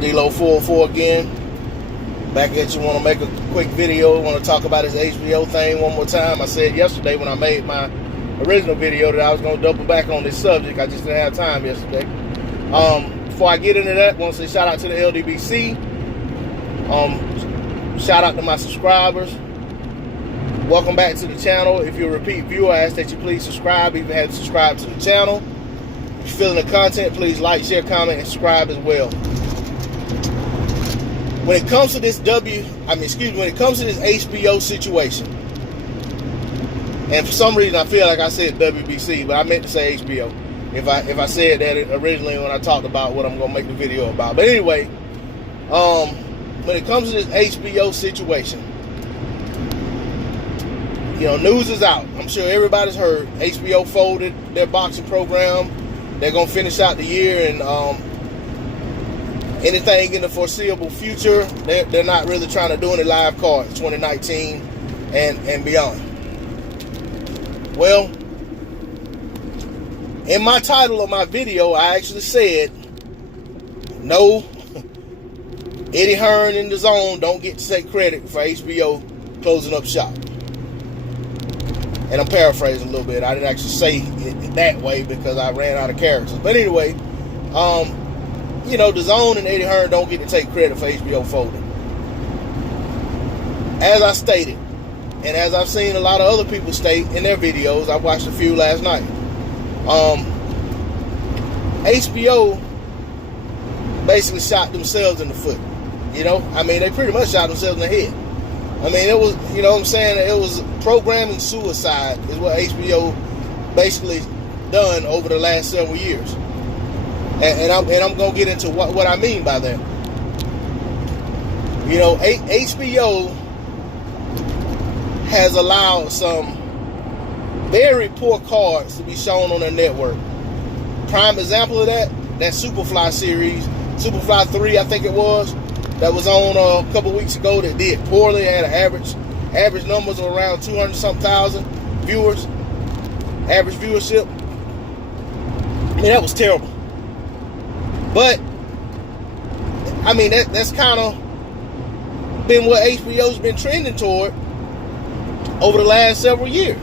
D-Lo 404 again. Back at you. Want to make a quick video. Want to talk about this HBO thing one more time. I said yesterday when I made my original video that I was going to double back on this subject. I just didn't have time yesterday. Before I get into that, I want to say shout out to the LDBC. Shout out to my subscribers. Welcome back to the channel. If you're a repeat viewer, I ask that you please subscribe. Even have to subscribe to the channel. If you're feeling the content, please like, share, comment, and subscribe as well. When it comes to this when it comes to this HBO situation, and for some reason I feel like I said WBC, but I meant to say HBO. If I said that originally when I talked about what I'm gonna make the video about. But anyway, when it comes to this HBO situation, you know, news is out. I'm sure everybody's heard HBO folded their boxing program. They're gonna finish out the year, and anything in the foreseeable future, they're not really trying to do any live cards 2019 and beyond. Well, in my title of my video, I actually said, no, Eddie Hearn and the Zone don't get to take credit for HBO closing up shop. And I'm paraphrasing a little bit. I didn't actually say it that way because I ran out of characters. But anyway, you know, the Zone and Eddie Hearn don't get to take credit for HBO folding. As I stated, and as I've seen a lot of other people state in their videos, I watched a few last night. HBO basically shot themselves in the foot. You know, I mean, they pretty much shot themselves in the head. I mean, it was, you know what I'm saying, it was programming suicide is what HBO basically done over the last several years. And I'm going to get into what I mean by that. You know, HBO has allowed some very poor cards to be shown on their network. Prime example of that Superfly series, Superfly 3, I think it was, that was on a couple weeks ago that did poorly. It had an average numbers of around 200-something thousand viewers, average viewership. I mean, that was terrible. But, I mean, that's kind of been what HBO's been trending toward over the last several years.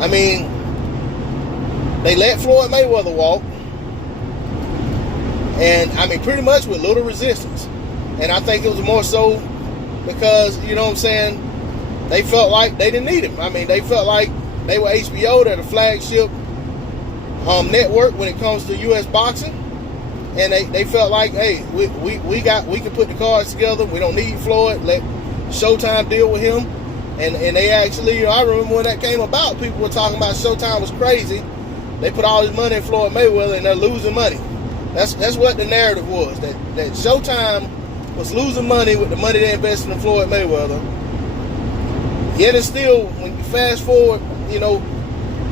I mean, they let Floyd Mayweather walk, and I mean, pretty much with little resistance. And I think it was more so because, you know what I'm saying, they felt like they didn't need him. I mean, they felt like they were HBO, they're the flagship network when it comes to U.S. boxing. And they felt like, hey, we can put the cards together. We don't need Floyd. Let Showtime deal with him. And they actually, you know, I remember when that came about, people were talking about Showtime was crazy. They put all this money in Floyd Mayweather and they're losing money. That's what the narrative was. That Showtime was losing money with the money they invested in Floyd Mayweather. Yet and still, when you fast forward, you know,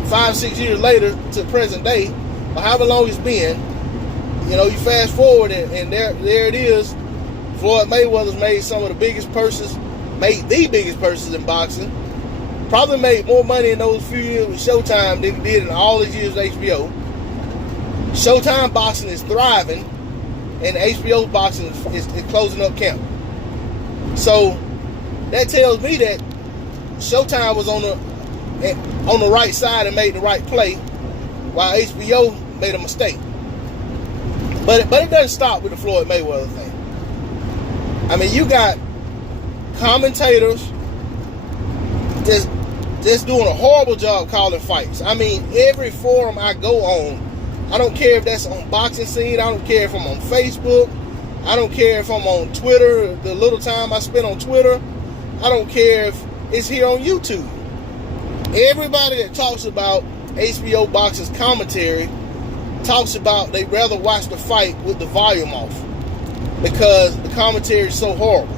5-6 years later to present day, or however long it's been, you know, you fast forward and there it is. Floyd Mayweather's made some of the biggest purses, made the biggest purses in boxing. Probably made more money in those few years with Showtime than he did in all his years with HBO. Showtime boxing is thriving, and HBO boxing is closing up camp. So that tells me that Showtime was on the right side and made the right play, while HBO made a mistake. But it doesn't stop with the Floyd Mayweather thing. I mean, you got commentators just doing a horrible job calling fights. I mean, every forum I go on, I don't care if that's on Boxing Scene, I don't care if I'm on Facebook, I don't care if I'm on Twitter, the little time I spend on Twitter, I don't care if it's here on YouTube. Everybody that talks about HBO Boxing's commentary talks about they'd rather watch the fight with the volume off because the commentary is so horrible.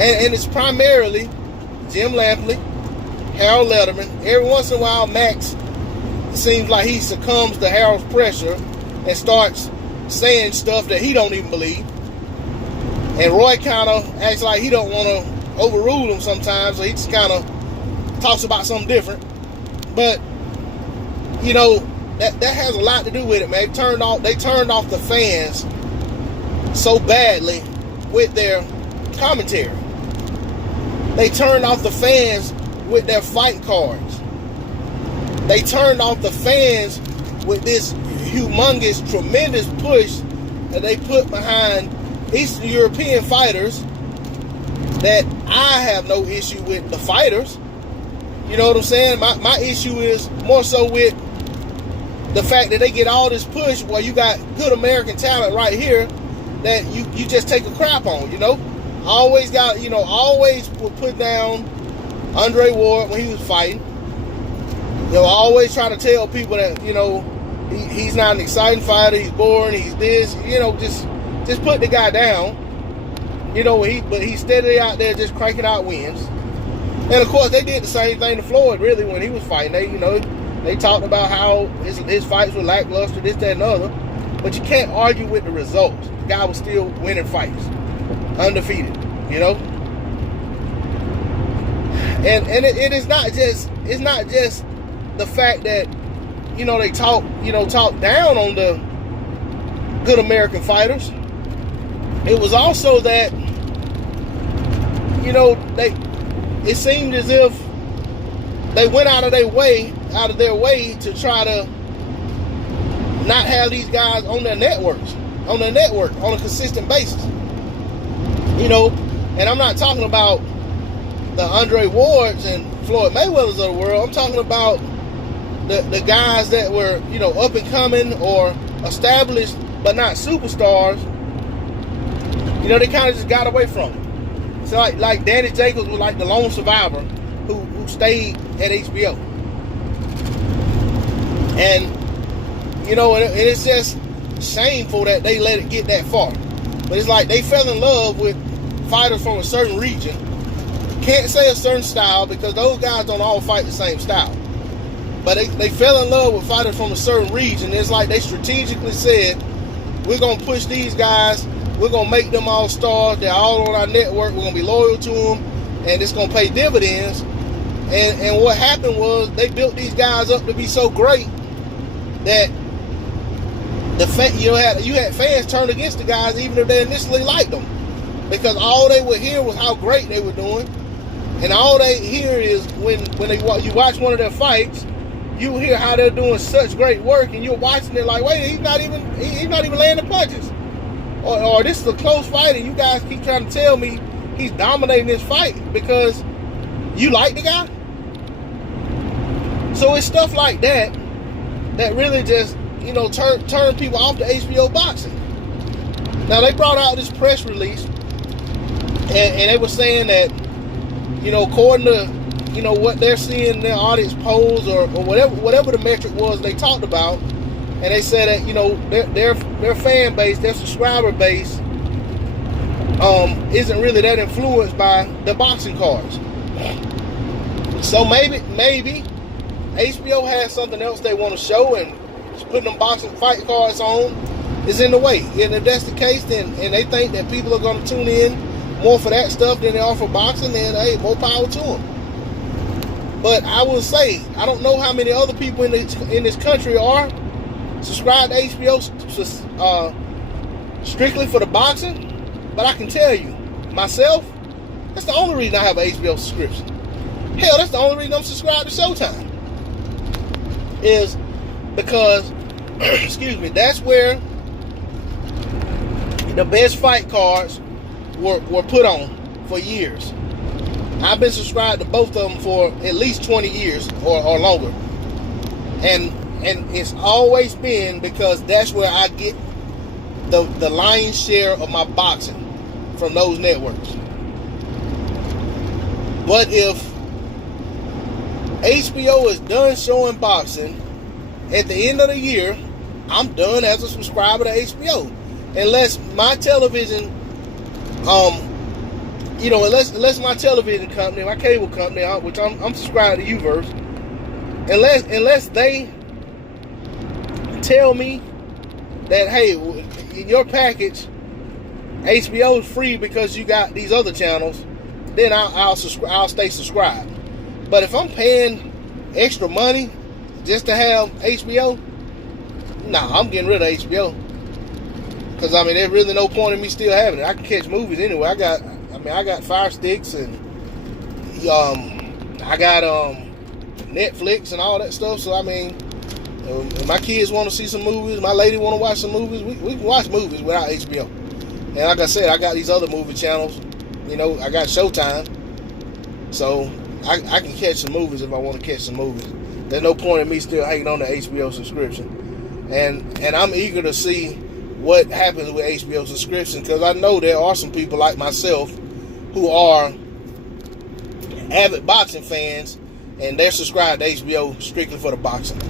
And it's primarily Jim Lampley, Harold Letterman. Every once in a while, Max, it seems like he succumbs to Harold's pressure and starts saying stuff that he don't even believe. And Roy kind of acts like he don't want to overrule him sometimes, so he just kind of talks about something different. But, you know, that has a lot to do with it, man. They turned off the fans so badly with their commentary. They turned off the fans with their fight cards. They turned off the fans with this humongous, tremendous push that they put behind Eastern European fighters, that I have no issue with the fighters. You know what I'm saying? My issue is more so with the fact that they get all this push while you got good American talent right here that you just take a crap on, you know? Always will put down Andre Ward when he was fighting. You know, always try to tell people that, you know, he's not an exciting fighter, he's boring, he's this, you know, just put the guy down. You know, but he's steadily out there just cranking out wins. And of course, they did the same thing to Floyd, really, when he was fighting. They talked about how his fights were lackluster, this, that, and the other. But you can't argue with the results. The guy was still winning fights, undefeated. You know, and it's not just the fact that, you know, they talk down on the good American fighters. It was also that, you know, it seemed as if they went out of their way to try to not have these guys on their network on a consistent basis. You know, and I'm not talking about the Andre Wards and Floyd Mayweathers of the world. I'm talking about the guys that were, you know, up and coming or established but not superstars. You know, they kind of just got away from it. So like Danny Jacobs was like the lone survivor who stayed at HBO. And, you know, and it's just shameful that they let it get that far. But it's like they fell in love with fighters from a certain region. Can't say a certain style because those guys don't all fight the same style. But they fell in love with fighters from a certain region. It's like they strategically said, we're going to push these guys. We're going to make them all stars. They're all on our network. We're going to be loyal to them. And it's going to pay dividends. And what happened was they built these guys up to be so great that you had fans turn against the guys even if they initially liked them. Because all they would hear was how great they were doing. And all they hear is when you watch one of their fights, you hear how they're doing such great work, and you're watching it like, wait, he's not even landing punches. Or this is a close fight, and you guys keep trying to tell me he's dominating this fight because you like the guy? So it's stuff like that that really just, you know, turn people off to HBO Boxing. Now, they brought out this press release, and they were saying that, you know, according to, you know, what they're seeing in their audience polls or whatever the metric was they talked about, and they said that, you know, their fan base, their subscriber base, isn't really that influenced by the boxing cards. So maybe HBO has something else they want to show, and just putting them boxing fight cards on is in the way. And if that's the case, then and they think that people are going to tune in more for that stuff than they are for boxing, then hey, more power to them. But I will say, I don't know how many other people in this country are subscribed to HBO strictly for the boxing. But I can tell you, myself, that's the only reason I have an HBO subscription. Hell, that's the only reason I'm subscribed to Showtime. Is because, excuse me, that's where the best fight cards were put on for years. I've been subscribed to both of them for at least 20 years or longer. And it's always been because that's where I get the lion's share of my boxing, from those networks. But if HBO is done showing boxing at the end of the year, I'm done as a subscriber to HBO. Unless my television, unless my television company, my cable company, which I'm subscribed to Uverse, unless they tell me that, hey, in your package, HBO is free because you got these other channels, then I'll stay subscribed. But if I'm paying extra money just to have HBO, nah, I'm getting rid of HBO. Because, I mean, there's really no point in me still having it. I can catch movies anyway. I got Fire Sticks, and I got Netflix and all that stuff. So, I mean, if my kids want to see some movies, my lady want to watch some movies, we can watch movies without HBO. And like I said, I got these other movie channels. You know, I got Showtime. So, I can catch some movies if I want to catch some movies. There's no point in me still hanging on the HBO subscription. And I'm eager to see what happens with HBO subscription, because I know there are some people like myself who are avid boxing fans, and they're subscribed to HBO strictly for the boxing.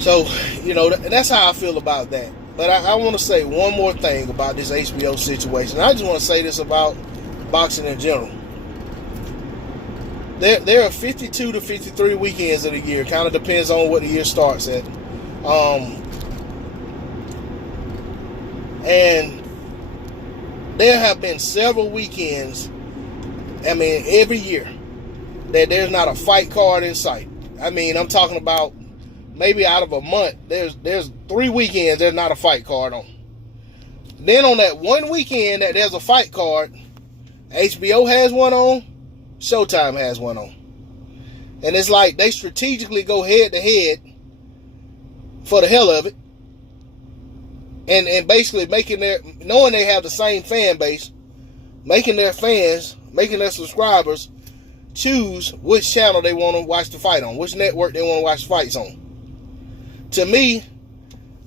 So, you know, that's how I feel about that. But I want to say one more thing about this HBO situation. I just want to say this about boxing in general. There are 52 to 53 weekends of the year. Kind of depends on what the year starts at. And there have been several weekends, I mean, every year, that there's not a fight card in sight. I mean, I'm talking about maybe out of a month, there's 3 weekends there's not a fight card on. Then on that one weekend that there's a fight card, HBO has one on, Showtime has one on. And it's like they strategically go head to head for the hell of it. And basically knowing they have the same fan base, making their fans, making their subscribers choose which channel they want to watch the fight on, which network they want to watch fights on. To me,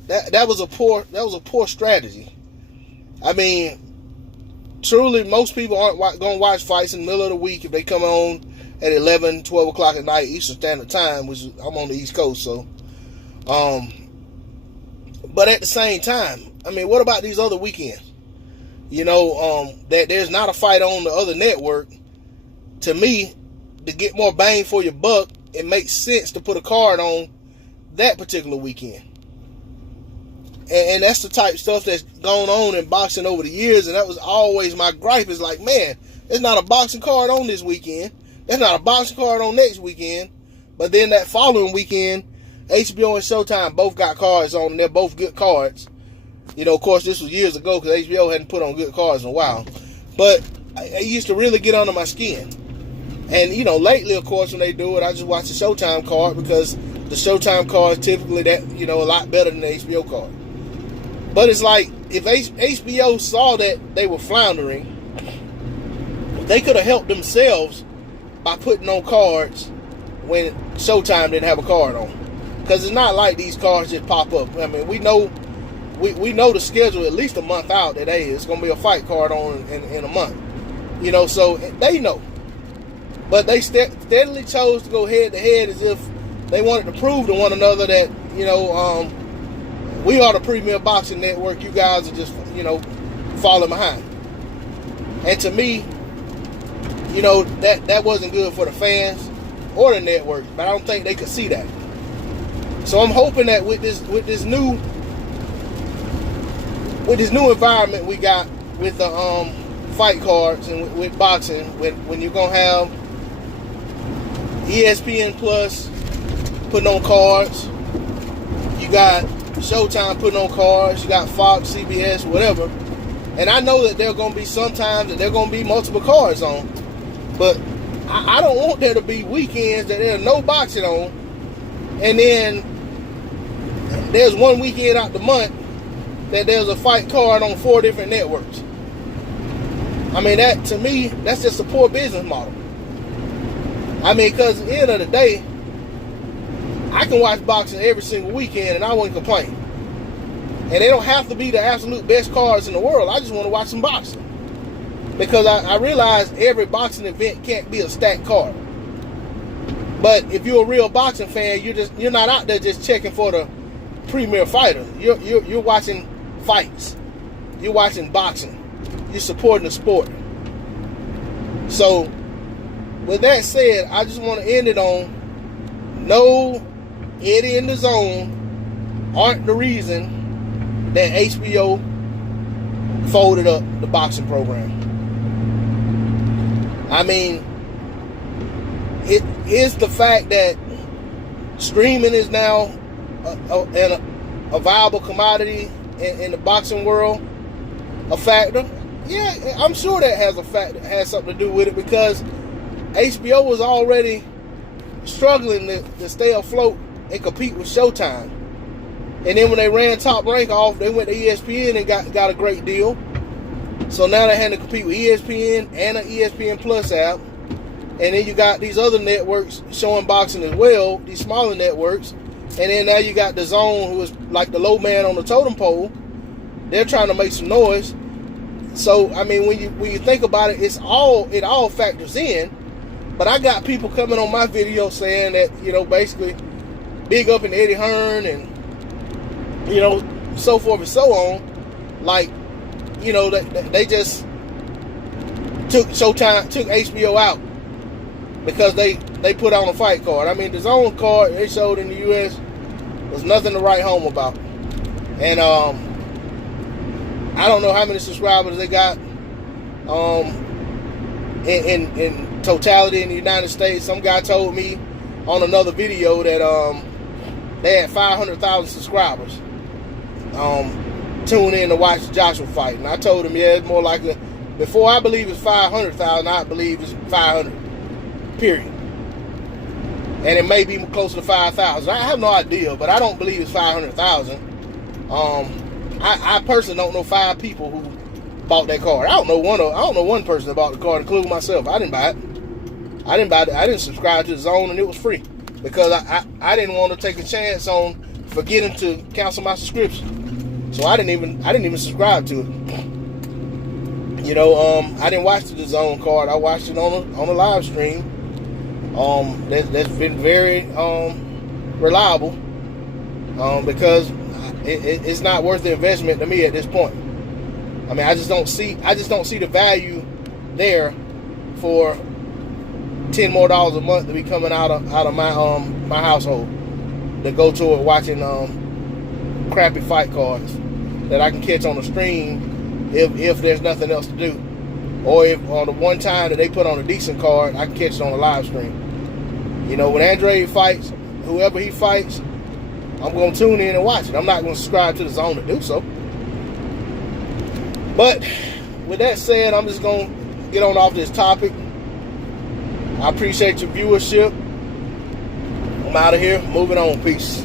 that was a poor strategy. I mean, truly, most people aren't going to watch fights in the middle of the week if they come on at 11, 12 o'clock at night Eastern Standard Time, which I'm on the East Coast, so. But at the same time, I mean, what about these other weekends? You know, that there's not a fight on the other network. To me, to get more bang for your buck, it makes sense to put a card on that particular weekend. And that's the type of stuff that's gone on in boxing over the years, and that was always my gripe, is like, man, there's not a boxing card on this weekend. There's not a boxing card on next weekend. But then that following weekend, HBO and Showtime both got cards on, and they're both good cards. You know, of course, this was years ago because HBO hadn't put on good cards in a while. But I used to really get under my skin. And, you know, lately, of course, when they do it, I just watch the Showtime card, because the Showtime card is typically that, you know, a lot better than the HBO card. But it's like, if HBO saw that they were floundering, they could have helped themselves by putting on cards when Showtime didn't have a card on. Because it's not like these cards just pop up. I mean, we know the schedule at least a month out that, hey, it's going to be a fight card on in a month. You know, so they know. But they steadily chose to go head to head as if they wanted to prove to one another that, you know, we are the premier boxing network. You guys are just, you know, falling behind. And to me, you know, that wasn't good for the fans or the network. But I don't think they could see that. So I'm hoping that with this new environment we got with the fight cards and with boxing, when you're gonna have ESPN Plus putting on cards, you got Showtime putting on cards, you got Fox, CBS, whatever. And I know that there are gonna be some times that there are gonna be multiple cards on, but I don't want there to be weekends that there's no boxing on, and then there's one weekend out the month that there's a fight card on 4 different networks. I mean, that, to me, that's just a poor business model. I mean, because at the end of the day, I can watch boxing every single weekend and I wouldn't complain. And they don't have to be the absolute best cards in the world. I just want to watch some boxing. Because I realize every boxing event can't be a stacked card. But if you're a real boxing fan, you're not out there just checking for the premier fighter. You're watching fights. You're watching boxing. You're supporting the sport. So, with that said, I just want to end it on, no, Eddie and the Zone aren't the reason that HBO folded up the boxing program. I mean, it is the fact that streaming is now a viable commodity in the boxing world a factor? Yeah, I'm sure that has something to do with it, because HBO was already struggling to stay afloat and compete with Showtime. And then when they ran Top Rank off, they went to ESPN and got a great deal. So now they had to compete with ESPN and an ESPN Plus app. And then you got these other networks showing boxing as well, these smaller networks. And then now you got DAZN, who is like the low man on the totem pole. They're trying to make some noise. So I mean, when you think about it, it all factors in. But I got people coming on my video saying that, basically big up in Eddie Hearn and, so forth and so on. Like, they just took HBO out because they put on a fight card. I mean, the DAZN card they showed in the U.S. was nothing to write home about. And I don't know how many subscribers they got in totality in the United States. Some guy told me on another video that they had 500,000 subscribers tune in to watch the Joshua fight. And I told him, yeah, it's more like before I believe it's 500,000, I believe it's 500, period. And it may be closer to 5,000. I have no idea, but I don't believe it's 500,000. I personally don't know 5 people who bought that card. I don't know one person that bought the card, including myself. I didn't buy it. I didn't subscribe to the DAZN, and it was free because I didn't want to take a chance on forgetting to cancel my subscription. So I didn't even subscribe to it. I didn't watch the DAZN card. I watched it on a live stream. That's been very reliable because it's not worth the investment to me at this point. I mean, I just don't see the value there for $10 more a month to be coming out of my household to go toward watching crappy fight cards that I can catch on the stream if there's nothing else to do, or if on the one time that they put on a decent card, I can catch it on a live stream. When Andre fights, whoever he fights, I'm going to tune in and watch it. I'm not going to subscribe to the DAZN to do so. But with that said, I'm just going to get on off this topic. I appreciate your viewership. I'm out of here. Moving on. Peace.